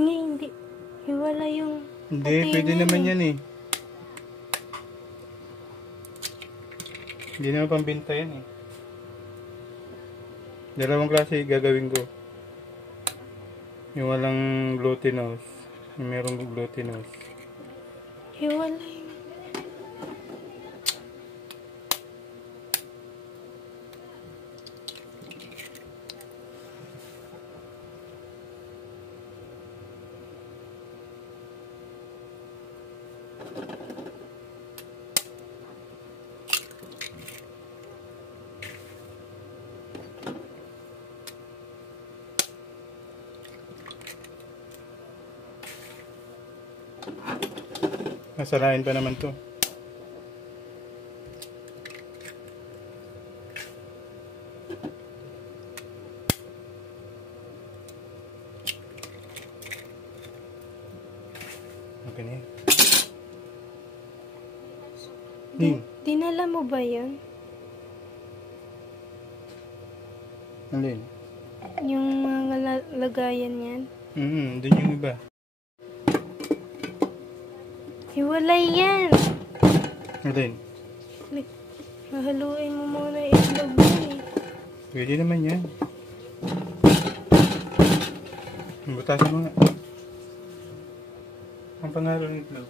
Hindi. Hiwala yung Hindi, pwede naman yan eh. Hindi naman pambinta yan eh. Dalawang klase gagawin ko. Yung walang glutinous. Yung merong glutinous. Hiwala yung... Nasarain pa naman to. Okay na yan. Dinala mo ba yun? Alin? Yung mga lagayan yan? Dun yung iba. Hiwalay yan! Alin? Hahaluin mo muna yung itlog mo eh. Pwede naman yan. Butasan mo nga. Ang pangalan ng itlog.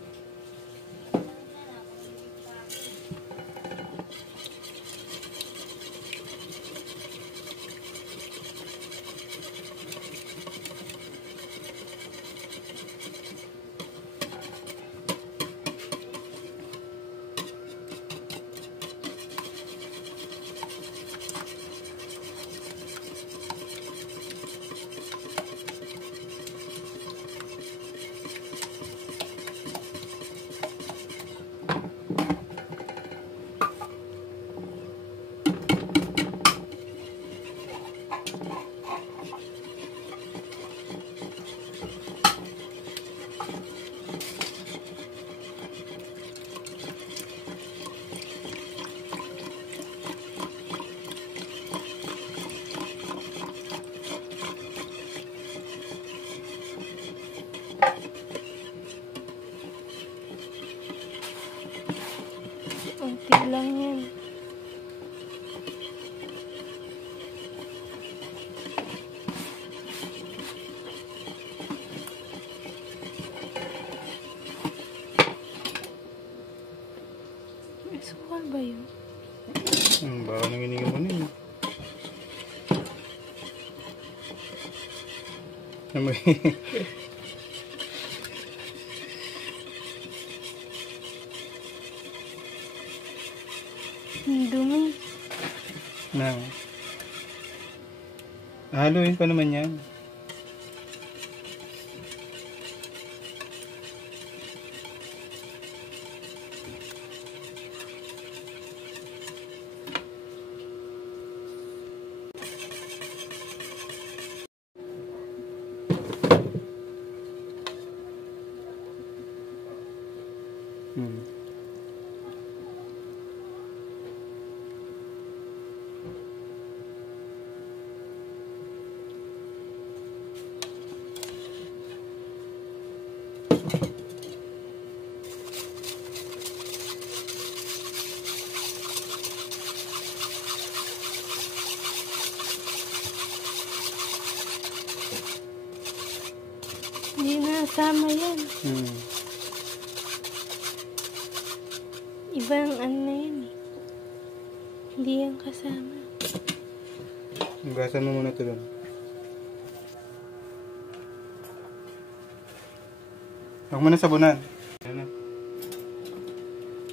Unti lang yan. Sukal ba yun? Baka nanginingan mo na yun. Dumi. Haluin pa naman yan. Hindi nasama yan. Ibang ano na yan eh. Hindi yan kasama. Hugasan mo muna ito doon. Huwag mo na sabunan. Ayan na.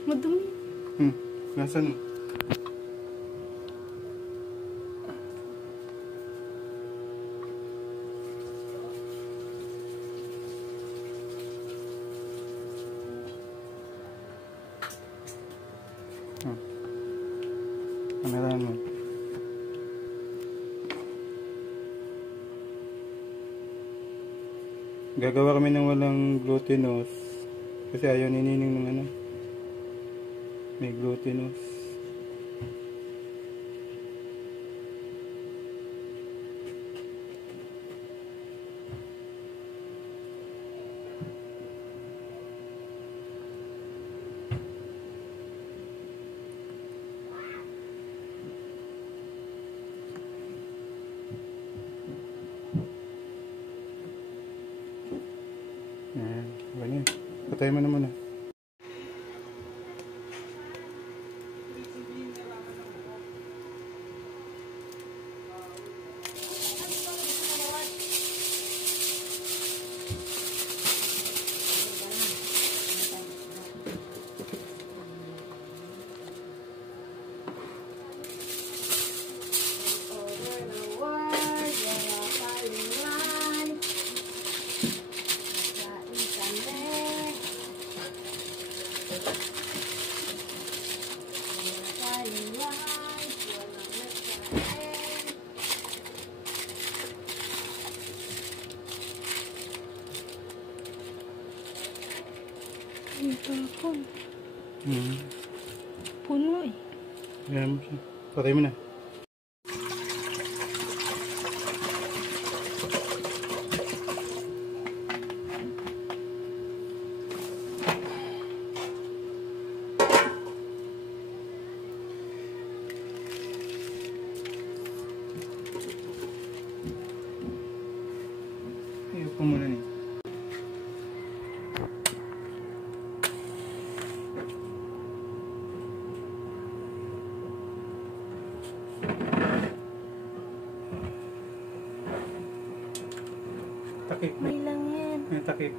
Madumi. Hugasan mo. Kamerahan mo. Gagawa kami ng walang glutinous kasi ayaw ni Nining ng ano, may glutinous. Patay mo na muna. Ang tapon. Hmm. Puno eh. Ayan mo siya. Patay mo na. Ayaw ko muna niya. Takip. May lang yan. May takip.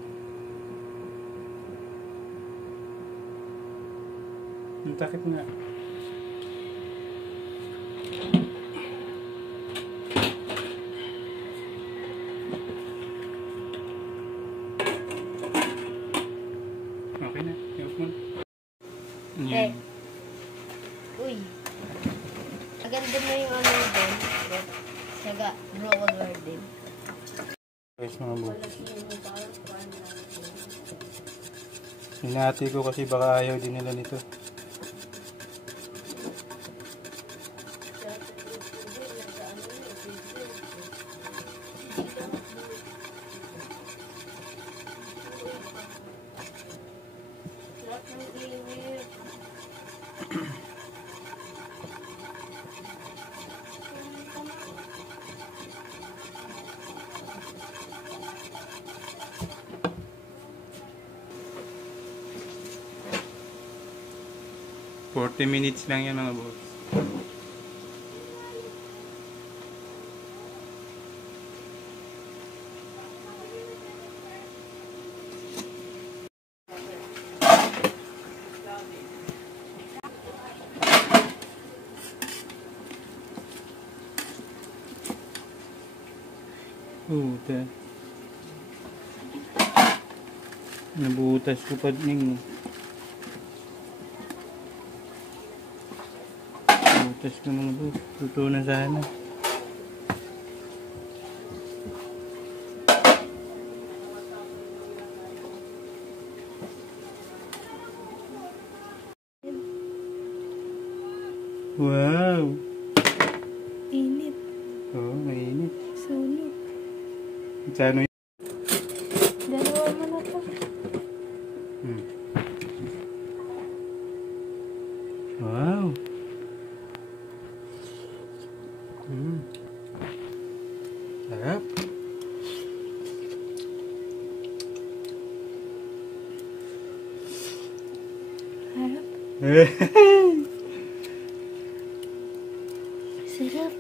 Yung takip nga. Okay na. Ayaw mo na. Eh. Uy. Aganda mo yung ano doon. Saga, Rowan Garden. Guys, mga boss. Hinati ko kasi baka ayaw din nila nito. $40 minutes lang yan mga boss. Puta. Nabutas ko pa ning. Butas ko mga boss. Luto na sana. Wow! Init. Oo, mainit. Sunog. Sano yun? Dalawa mo na to. Wow! Sarap. Harap. Sarap.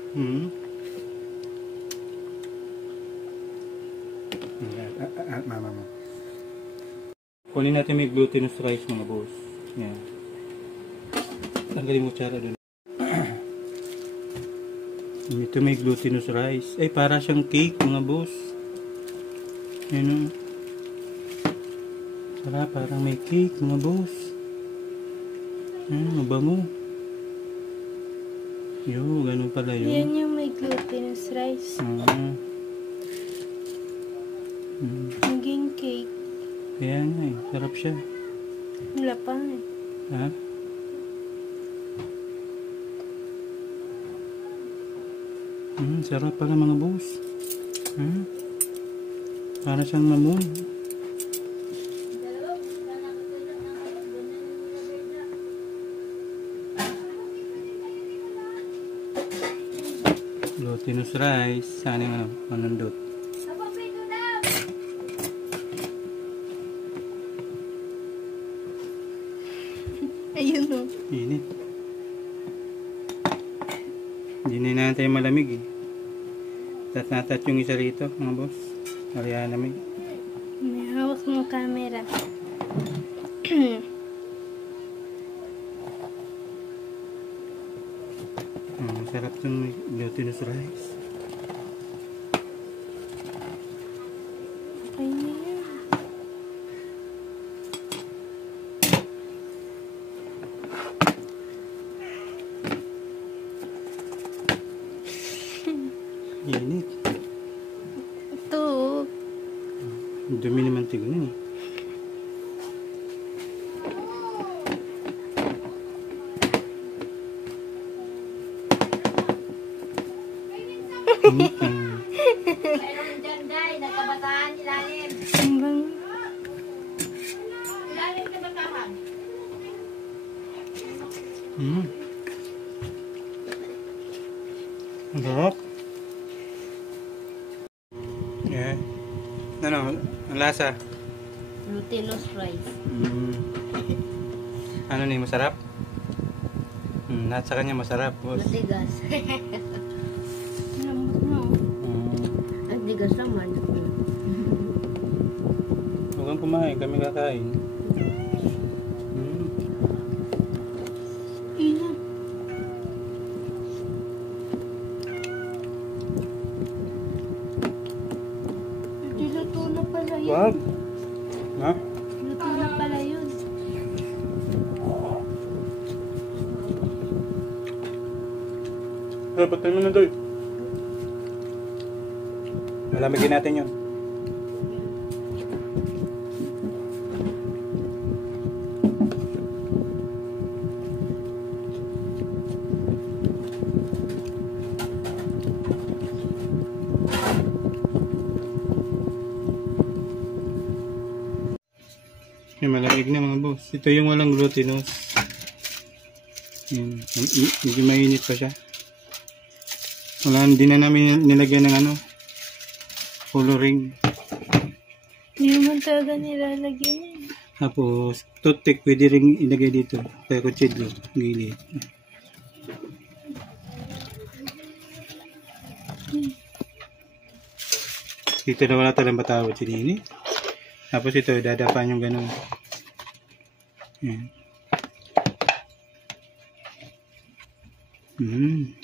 Mama mo. Kunin natin may glutinous rice mga boss. Yan. Tanggalin mo tsara doon. Ito may glutinous rice. Ay, para siyang cake mga boss. Yan o. Sarap, parang may cake mga boss. Mabango. Yo, ganun pala yun. Yan yung may glutinous rice. Naging cake. Kaya nga eh, sarap siya. Lapang eh. Ha? Sarap pala mga boss. Para siyang mamon. Glutinous rice. Saan yung manundot? Hindi na inaantay malamig eh. Tat yung isa rito, mga boss. Ariana namin. May hawak mo camera. Sarap itong glutinous rice. Okay na yan. Init. Ito. Dumi naman tignan eh. Mayroon dyan, Day. Nagkabataan ilalim. Hanggang Ilalim kabataan. Ang sarap. Yeah. Ano, ang lasa? Glutinous rice. Ano ni, masarap? Lahat sa kanya masarap, boss. Matigas. lambot mo. Ang tigas naman. Huwag kang kumain, kami kakain. Inat. Luto na pala yun. Wag. Ha? Luto na pala yun. Patay mo na doy. Malamigin natin yun. Yung malamig na mga boss. Ito yung walang glutinous. Yan. Medyo mainit pa siya. Wala, hindi na namin nilagyan ng ano, coloring. Hindi naman talaga nilalagyan yun. Tapos, toothpick pwede rin ilagay dito. Kaya kutsidlo, gilid. Dito na wala talang batawad sinini. Tapos ito, dadapan yung ganun. Yan.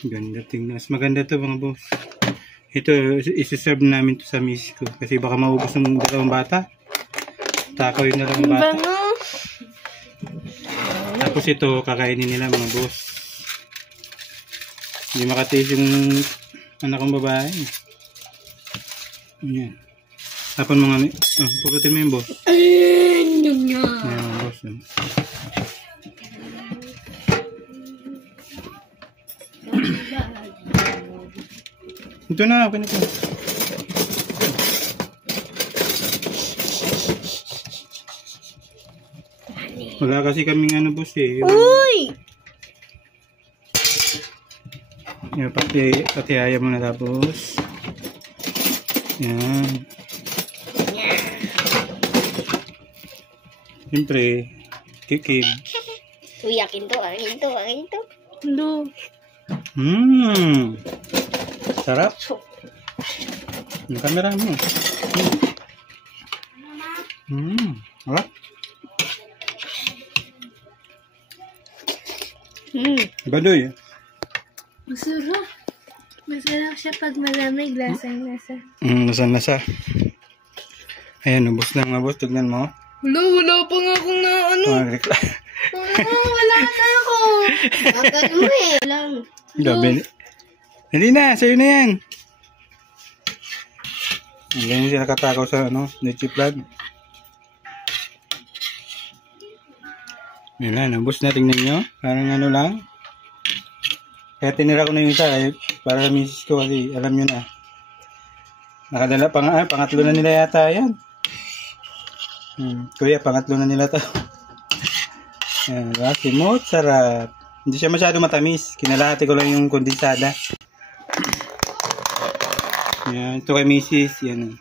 Ganda tingnan. Mas maganda to mga boss. Ito, isi-serve namin to sa miss ko. Kasi baka maubos ng dalawang bata. Takaw yung dalawang bata. Bango. Tapos ito, kakainin nila mga boss. Hindi makatiis yung anak kong babae. Ayan. Tapon mo nga. Pulutin mo yung boss. Ayan nga. Ayan mga boss. Ito na, okay na ito. Wala kasi kaming ano boss eh. Uy! Yan, pati ayaw mo na tapos. Yan. Siyempre, kikib. Uy, akin to, akin to, akin to. Lo. Sarap. Yung camera mo. Sarap. Badoy. Masarap. Masarap siya pag malamig. Lasang-lasa. Lasa-lasa. Ayan, ubos na mga boss. Tignan mo. Wala pa nga akong na ano. Wala na ako. Bakit mo eh? Lang. Gabi. Hindi na, sa'yo na yan. Ang ganyan sila katakaw sa ano, Nichi Vlog. Yan na, nabos na, tingnan nyo. Parang ano lang. Kaya tinira ko na yung isa para sa misis ko kasi alam nyo na. Nakadala pa nga, pangatlo na nila yata yan. Kuya, pangatlo na nila to. Yan, simot, sarap. Hindi siya masyado matamis. Kinalahati ko lang yung kondensada. Yan, ito kay misis. Yan.